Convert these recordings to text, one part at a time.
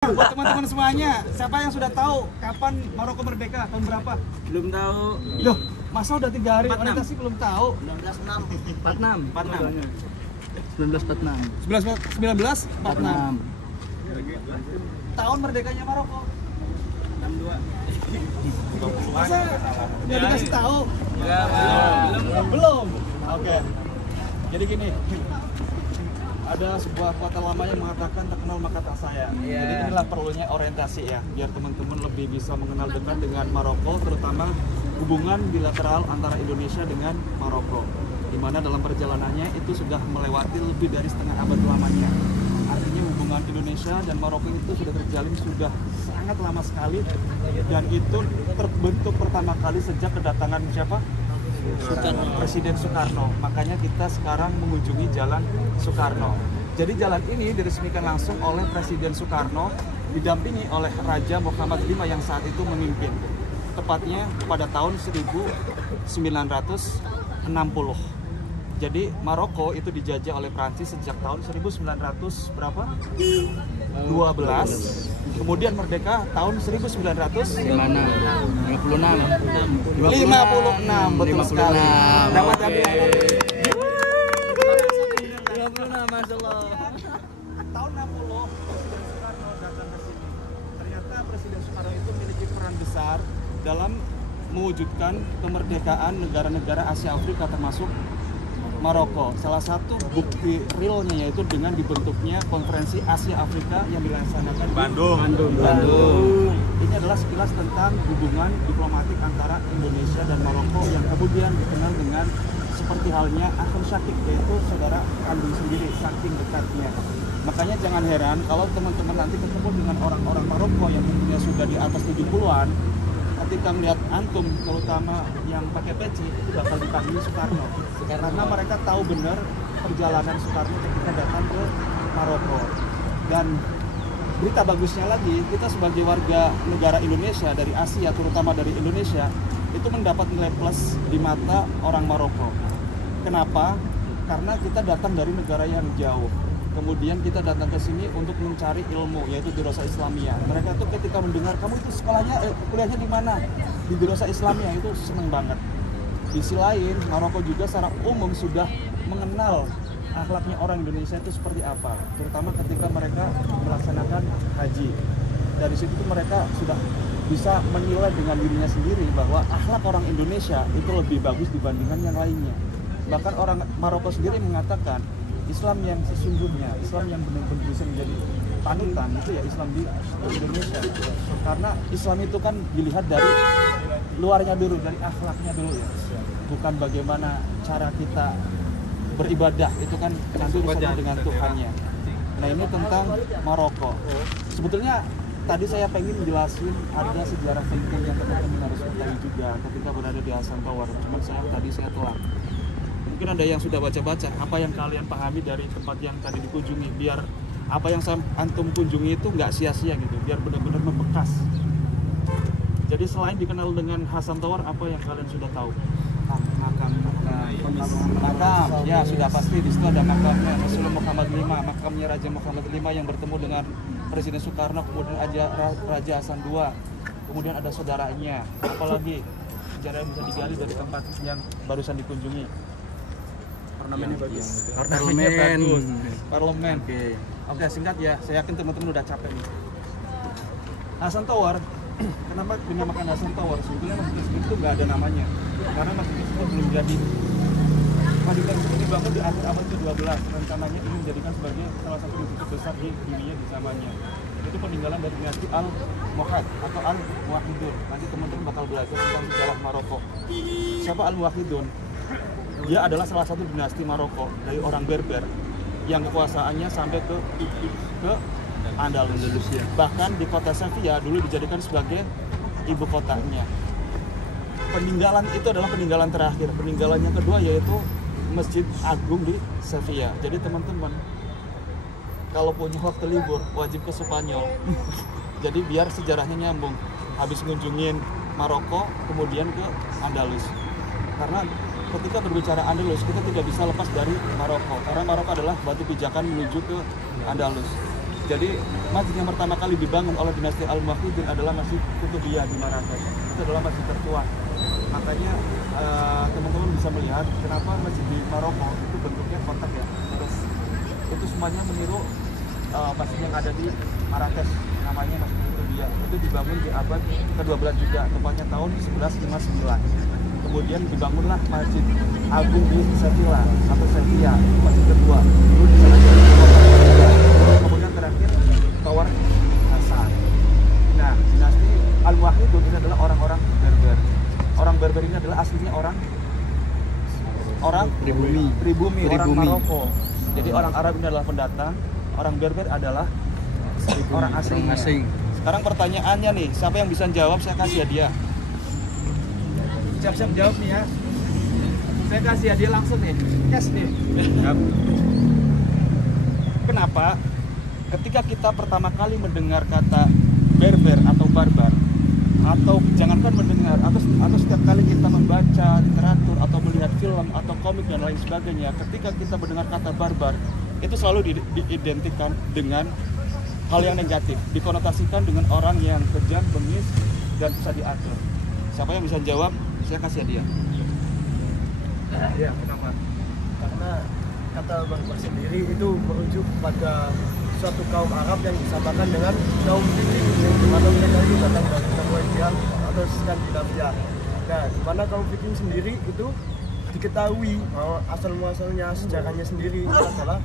Buat teman-teman semuanya, siapa yang sudah tahu kapan Maroko merdeka? Tahun berapa? Belum tahu. Loh, masa udah 3 hari 46. orientasi belum tahu? 46. 1946. Tahun merdekanya Maroko. 62. Masa nggak dikasih tahu? Enggak, Belum. Oke. Jadi gini, ada sebuah kata lama yang mengatakan tak kenal maka tak sayang. Iya. Jadi inilah perlunya orientasi ya, biar teman-teman lebih bisa mengenal dekat dengan Maroko, terutama hubungan bilateral antara Indonesia dengan Maroko, di mana dalam perjalanannya itu sudah melewati lebih dari setengah abad lamanya. Artinya hubungan Indonesia dan Maroko itu sudah terjalin sudah sangat lama sekali, dan itu terbentuk pertama kali sejak kedatangan siapa? Presiden Soekarno. Makanya kita sekarang mengunjungi Jalan Soekarno. Jadi jalan ini diresmikan langsung oleh Presiden Soekarno, didampingi oleh Raja Muhammad V yang saat itu memimpin. Tepatnya pada tahun 1960. Jadi Maroko itu dijajah oleh Prancis sejak tahun 1900 berapa? 12. Kemudian merdeka tahun 1956. 56, betul sekali. Dapat tadi. 56, Masya Allah. Tahun 60 Presiden Soekarno datang ke sini. Ternyata Presiden Soekarno itu memiliki peran besar dalam mewujudkan kemerdekaan negara-negara Asia Afrika termasuk Maroko. Salah satu bukti realnya yaitu dengan dibentuknya konferensi Asia Afrika yang dilaksanakan di Bandung. Ini adalah sekilas tentang hubungan diplomatik antara Indonesia dan Maroko yang kemudian dikenal dengan seperti halnya Ahmed Syakik, yaitu saudara kandung sendiri, saking dekatnya. Makanya jangan heran kalau teman-teman nanti ketemu dengan orang-orang Maroko yang umurnya sudah di atas 70-an, ketika melihat antum, terutama yang pakai peci, itu bakal dipanggil Soekarno. Karena mereka tahu benar perjalanan Soekarno ketika datang ke Maroko. Dan berita bagusnya lagi, kita sebagai warga negara Indonesia dari Asia, terutama dari Indonesia, itu mendapat nilai plus di mata orang Maroko. Kenapa? Karena kita datang dari negara yang jauh. Kemudian kita datang ke sini untuk mencari ilmu, yaitu Dirasa Islamiyah. Mereka tuh ketika mendengar kamu itu sekolahnya, kuliahnya di mana? Di Dirasa Islamiyah, itu seneng banget. Di sisi lain, Maroko juga secara umum sudah mengenal akhlaknya orang Indonesia itu seperti apa, terutama ketika mereka melaksanakan haji. Dari situ tuh mereka sudah bisa menilai dengan dirinya sendiri bahwa akhlak orang Indonesia itu lebih bagus dibandingkan yang lainnya. Bahkan orang Maroko sendiri mengatakan Islam yang sesungguhnya, Islam yang benar-benar bisa menjadi panutan itu ya Islam di Indonesia. Karena Islam itu kan dilihat dari luarnya dulu, dari akhlaknya dulu ya. Bukan bagaimana cara kita beribadah, itu kan nanti urusannya dengan Tuhannya. Nah ini tentang Maroko. Sebetulnya tadi saya pengen jelasin ada sejarah penting yang teman-teman harus ketahui juga ketika berada di Hasan Tower. Cuman saya telat. Mungkin ada yang sudah baca-baca apa yang kalian pahami dari tempat yang tadi dikunjungi, biar apa yang antum kunjungi itu nggak sia-sia gitu, biar benar-benar membekas. Jadi selain dikenal dengan Hasan Tower, apa yang kalian sudah tahu? Makam, ya sudah pasti di situ ada makamnya Rasulullah Muhammad V, makamnya Raja Muhammad V yang bertemu dengan Presiden Soekarno, kemudian Raja Hasan II, kemudian ada saudaranya. Apalagi sejarah yang bisa digali dari tempat yang barusan dikunjungi. Ornamennya bagus. Parlemen. Oke, singkat ya. Saya yakin teman-teman udah capek nih. Hasan Tower, kenapa dinamakan Hasan Tower? Sebetulnya masjid itu nggak ada namanya, karena masjid itu belum jadi. Masjid itu dibangun di akhir abad ke-12. Rencananya ini menjadikan sebagai salah satu masjid besar di dunia di zamannya. Itu peninggalan dari dinasti Al-Muhad atau Al-Muwahhidun. Nanti teman-teman bakal belajar tentang sejarah Maroko. Siapa Al-Muwahhidun? Dia adalah salah satu dinasti Maroko dari orang Berber yang kekuasaannya sampai ke Andalus. Bahkan di kota Sevilla dulu dijadikan sebagai ibu kotanya. Peninggalan itu adalah peninggalan terakhir. Peninggalan yang kedua yaitu Masjid Agung di Sevilla. Jadi teman-teman kalau punya waktu libur wajib ke Spanyol. Jadi biar sejarahnya nyambung. Habis ngunjungin Maroko kemudian ke Andalus. Karena ketika berbicara Andalus, kita tidak bisa lepas dari Maroko. Karena Maroko adalah batu pijakan menuju ke Andalus. Jadi masjid yang pertama kali dibangun oleh dinasti Al-Muwahhidin adalah Masjid Qutubiyah di Marrakesh. Itu adalah masjid tertua. Makanya teman-teman bisa melihat kenapa masjid di Maroko itu bentuknya kotak ya. Terus itu semuanya meniru masjid yang ada di Marrakesh, namanya Masjid Qutubiyah. Itu dibangun di abad ke-12 juga, tepatnya tahun 1159. Kemudian dibangunlah Masjid Agung di Sevilla atau Sevilla, masjid kedua. Dulu di sana jadi kota juga. Kemudian terakhir Tower Hasan. Nah, dinasti Al-Muwahhidun ini adalah orang-orang Berber. Orang Berber ini adalah aslinya orang pribumi, orang Maroko. Jadi orang Arab ini adalah pendatang, orang Berber adalah orang asing. Sekarang pertanyaannya nih, siapa yang bisa jawab saya kasih hadiah. Siap-siap jawab nih ya. Saya kasih hadiah langsung nih, cash nih. Kenapa? Ketika kita pertama kali mendengar kata Berber atau barbar, atau jangankan mendengar, atau setiap kali kita membaca literatur atau melihat film atau komik dan lain sebagainya, ketika kita mendengar kata barbar, itu selalu diidentikan dengan hal yang negatif, dikonotasikan dengan orang yang kejam, bengis, dan bisa diatur. Siapa yang bisa jawab? Saya kasih hadiah. Ya, kenapa? Karena kata barbar sendiri itu merujuk pada suatu kaum Arab yang disamakan dengan kaum Viking, yang dimana mereka itu datang dari Norwegia atau Skandinavia. Nah, dimana kaum Viking sendiri itu diketahui bahwa asal muasalnya sejarahnya sendiri itu adalah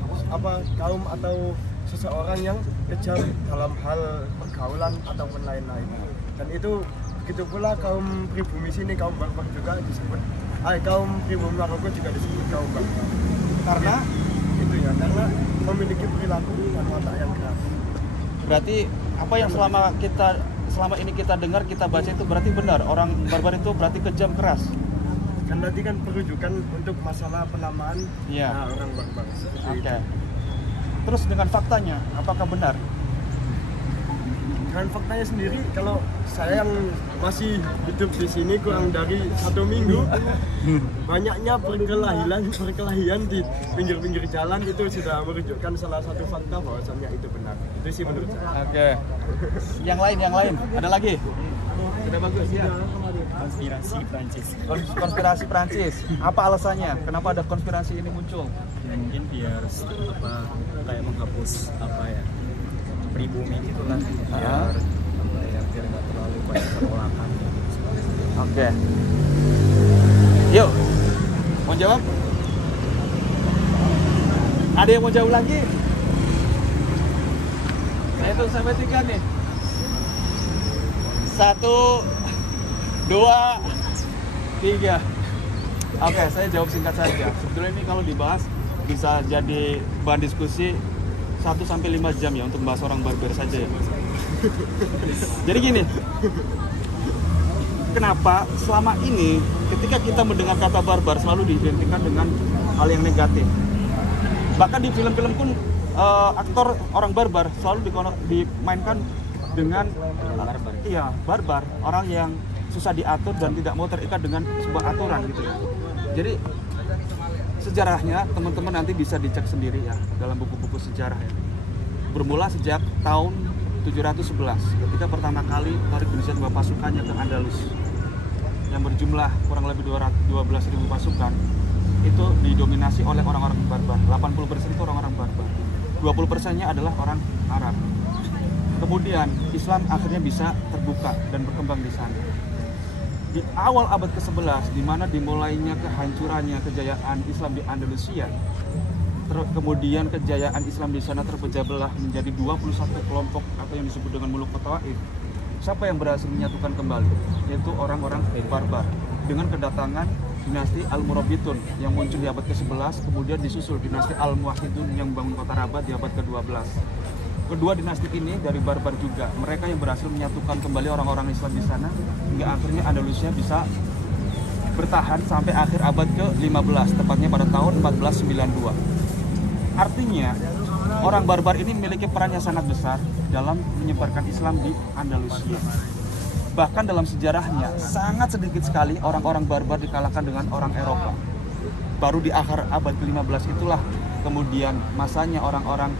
kaum atau seseorang yang kejam dalam hal pergaulan ataupun lain-lain. Dan itu begitu pula kaum pribumi sini, kaum barbar juga disebut, kaum pribumi Maroko juga disebut kaum barbar. Karena itu ya, karena memiliki perilaku dan watak yang keras. Berarti apa yang selama ini kita dengar, kita baca itu berarti benar, orang barbar itu berarti kejam, keras. Kan tadi kan perujukan untuk masalah penamaan orang barbar. Oke. Terus dengan faktanya, apakah benar? Dengan faktanya sendiri, kalau saya yang masih hidup di sini kurang dari 1 minggu, banyaknya perkelahian di pinggir-pinggir jalan itu sudah menunjukkan salah satu fakta bahwasannya itu benar. Itu sih menurut saya. Oke. Yang lain, ada lagi? Sudah bagus ya. Konspirasi Prancis. Apa alasannya? Kenapa ada konspirasi ini muncul? Mungkin biar kayak menghapus pribumi gitulah, biar nggak terlalu banyak penolakan. Oke. Yuk, mau jawab? Ada yang mau jawab lagi? Saya hitung sampai 3 nih. 1, 2, 3. Oke, saya jawab singkat saja. Sebetulnya ini kalau dibahas bisa jadi bahan diskusi 1-5 jam ya untuk bahas orang barbar saja ya. Jadi gini, kenapa selama ini ketika kita mendengar kata barbar selalu diidentikan dengan hal yang negatif. Bahkan di film-film pun aktor orang barbar selalu dimainkan dengan barbar, orang yang susah diatur dan tidak mau terikat dengan sebuah aturan gitu ya. Jadi sejarahnya teman-teman nanti bisa dicek sendiri ya dalam buku-buku sejarah ya. Bermula sejak tahun 711 ketika pertama kali Tariq bin Ziyad membawa pasukannya ke Andalus yang berjumlah kurang lebih 12.000 pasukan. Itu didominasi oleh orang-orang barbar. 80% itu orang-orang barbar. 20%-nya adalah orang Arab. Kemudian Islam akhirnya bisa terbuka dan berkembang di sana. Di awal abad ke-11, di mana dimulainya kehancurannya kejayaan Islam di Andalusia, kemudian kejayaan Islam di sana terpecah belah menjadi 21 kelompok atau yang disebut dengan Muluk Tawaif. Siapa yang berhasil menyatukan kembali? Yaitu orang-orang barbar dengan kedatangan dinasti Al-Murabitun yang muncul di abad ke-11, kemudian disusul dinasti Al-Muwahhidun yang membangun kota Rabat di abad ke-12. Kedua dinasti ini dari barbar juga, mereka yang berhasil menyatukan kembali orang-orang Islam di sana hingga akhirnya Andalusia bisa bertahan sampai akhir abad ke-15, tepatnya pada tahun 1492. Artinya, orang barbar ini memiliki peran yang sangat besar dalam menyebarkan Islam di Andalusia. Bahkan dalam sejarahnya, sangat sedikit sekali orang-orang barbar dikalahkan dengan orang Eropa. Baru di akhir abad ke-15 itulah kemudian masanya orang-orang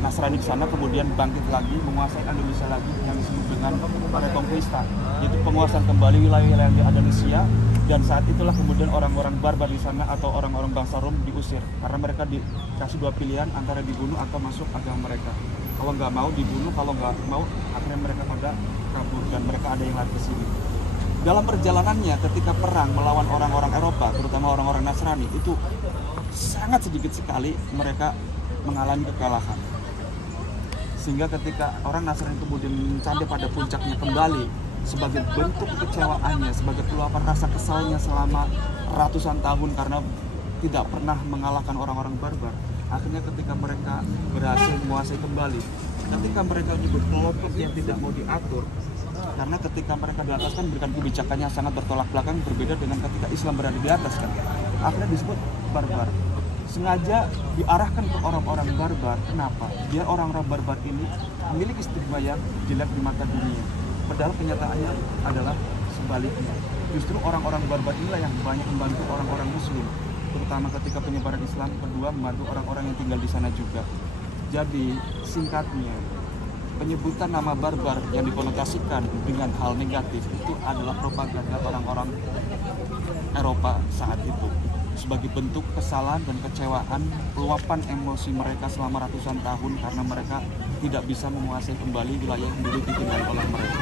Nasrani di sana kemudian bangkit lagi, menguasai Indonesia lagi yang disebut dengan Reconquista, yaitu penguasaan kembali wilayah-wilayah di Indonesia. Dan saat itulah kemudian orang-orang barbar di sana atau orang-orang bangsa Rom diusir karena mereka dikasih dua pilihan antara dibunuh atau masuk agama mereka. Kalau nggak mau dibunuh, kalau nggak mau akhirnya mereka pada kabur dan mereka ada yang lari ke sini. Dalam perjalanannya ketika perang melawan orang-orang Eropa, terutama orang-orang Nasrani, itu sangat sedikit sekali mereka mengalami kekalahan. Sehingga ketika orang Nasrani kemudian mencapai pada puncaknya kembali sebagai bentuk kekecewaannya, sebagai peluapan rasa kesalnya selama ratusan tahun karena tidak pernah mengalahkan orang-orang barbar. Akhirnya ketika mereka berhasil menguasai kembali, ketika mereka menyebut kelompok yang tidak mau diatur, karena ketika mereka di atas kan berikan kebijakannya sangat bertolak belakang, berbeda dengan ketika Islam berada di atas kan. Akhirnya disebut barbar. Sengaja diarahkan ke orang-orang barbar. Kenapa? Biar orang-orang barbar ini memiliki stigma yang jelek di mata dunia. Padahal kenyataannya adalah sebaliknya. Justru orang-orang barbar inilah yang banyak membantu orang-orang Muslim, terutama ketika penyebaran Islam. Kedua, membantu orang-orang yang tinggal di sana juga. Jadi singkatnya, penyebutan nama barbar yang dikonotasikan dengan hal negatif itu adalah propaganda orang-orang Eropa saat itu, sebagai bentuk kesalahan dan kecewaan, luapan emosi mereka selama ratusan tahun karena mereka tidak bisa menguasai kembali wilayah yang dulu ditinggali oleh mereka.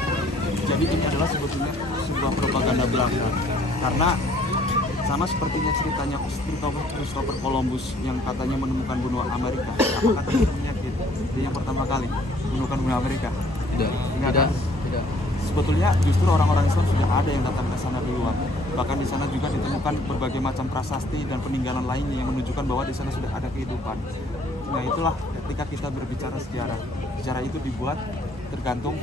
Jadi ini adalah sebetulnya sebuah propaganda belaka, karena sama sepertinya ceritanya Christopher Columbus yang katanya menemukan benua Amerika. Apakah teman-temannya gitu? Dia yang pertama kali menemukan benua Amerika? Tidak. Sebetulnya justru orang-orang Islam sudah ada yang datang ke sana duluan. Bahkan di sana juga ditemukan berbagai macam prasasti dan peninggalan lainnya yang menunjukkan bahwa di sana sudah ada kehidupan. Nah itulah ketika kita berbicara sejarah. Sejarah itu dibuat tergantung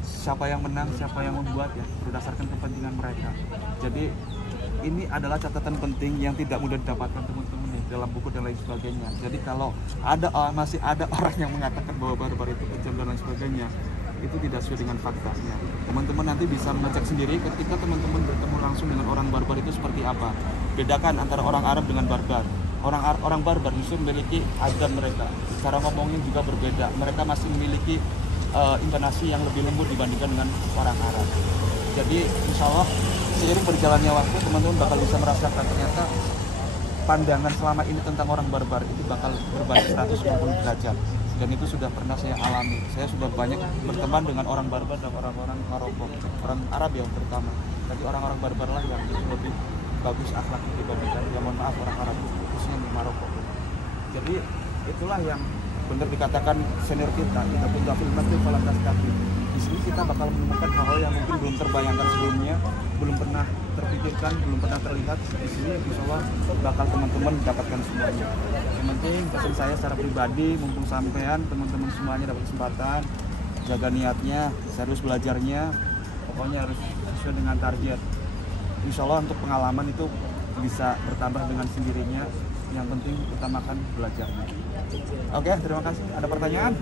siapa yang menang, siapa yang membuat ya, berdasarkan kepentingan mereka. Jadi ini adalah catatan penting yang tidak mudah didapatkan teman-teman nih dalam buku dan lain sebagainya. Jadi kalau masih ada orang yang mengatakan bahwa barbar itu kejam dan lain sebagainya, itu tidak sesuai dengan faktanya. Teman-teman nanti bisa mengecek sendiri ketika teman-teman bertemu langsung dengan orang barbar itu seperti apa. Bedakan antara orang Arab dengan barbar. Orang barbar justru memiliki adat mereka, cara ngomongnya juga berbeda. Mereka masih memiliki intonasi yang lebih lembut dibandingkan dengan orang Arab. Jadi insya Allah seiring berjalannya waktu teman-teman bakal bisa merasakan ternyata pandangan selama ini tentang orang barbar itu bakal berbalik 150 derajat. Dan itu sudah pernah saya alami. Saya sudah banyak berteman dengan orang barbar dan orang-orang Maroko, orang Arab ya terutama. Tapi orang-orang barbar lah yang lebih bagus akhlaknya dibandingkan, ya mohon maaf, orang Arab khususnya di Maroko. Jadi itulah yang benar dikatakan senior kita punya film itu falantas kaki. Di sini kita bakal menemukan hal-hal yang mungkin belum terbayangkan sebelumnya, belum pernah terpikirkan, belum pernah terlihat. Di sini insya Allah bakal teman-teman dapatkan semuanya. Yang penting pesan saya secara pribadi, mumpung sampean teman-teman semuanya dapat kesempatan, jaga niatnya, serius belajarnya, pokoknya harus sesuai dengan target. Insya Allah untuk pengalaman itu bisa bertambah dengan sendirinya. Yang penting utamakan belajarnya. Oke, terima kasih. Ada pertanyaan?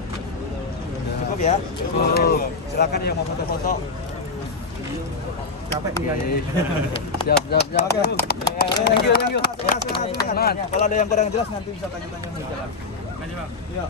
Cukup ya? Cukup. Silakan yang mau foto-foto. Capek nih kayaknya. Siap. Oke. Thank you. Kalau ada yang kurang jelas nanti bisa tanya-tanya di jalan. Terima kasih, Bang. Iya.